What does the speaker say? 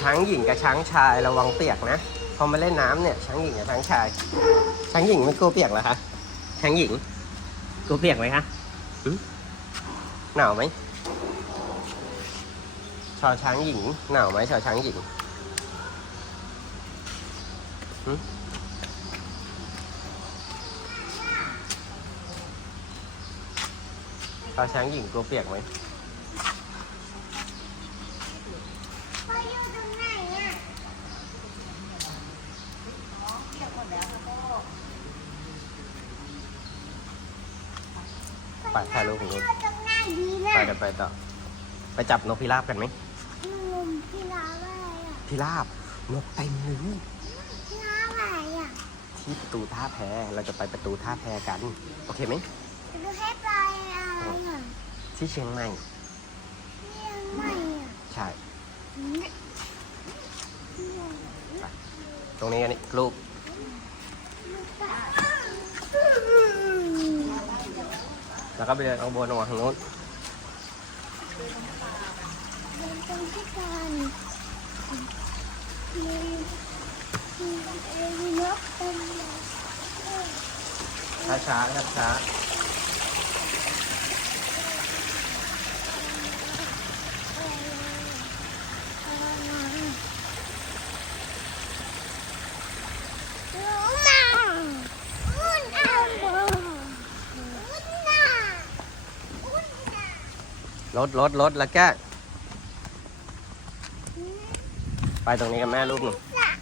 ช้างหญิงกับช้างชายระวังเปียกนะพอมาเล่นน้ำเนี่ยช้างหญิงกับช้างชาย ช้างหญิงไม่กลัวเปียกเหรอคะช้างหญิงกลัวเปียกไหมคะหนาวไหมชอช้างหญิงหนาวไหมชอช้างหญิง หึชอช้างหญิงกลัวเปียกไหมพ่ออยู่ตรงไหนอะไปถ่ายรูปของพ่อนู้นอยู่ตรงไหนดีนะไปกันไปต่อ ไปจับนกพิราบกันไหมอืมพี่ลาว่าอะไรอะพิราบนกเต็มเลยพี่ลาว่าอะไรอะที่ประตูท่าแพเราจะไปประตูท่าแพกัน โอเคไหมดูให้ไปอะไรอะ ที่เชียงใหม่เรียงใหม่อะใช่อืมตรงนี้กันนี่ลูกแล้วก็ไปเดินเอาบนลงมาทางนู้นเดินตรงที่กันมีมีมีนกเต็มเลยช้าช้าช้าช้ารู้มาอุ่นอะอุ่นน่ะอุ่นน่ะ รถรถรถแล้วแก ไปตรงนี้กับแม่ลูกหนึ่ง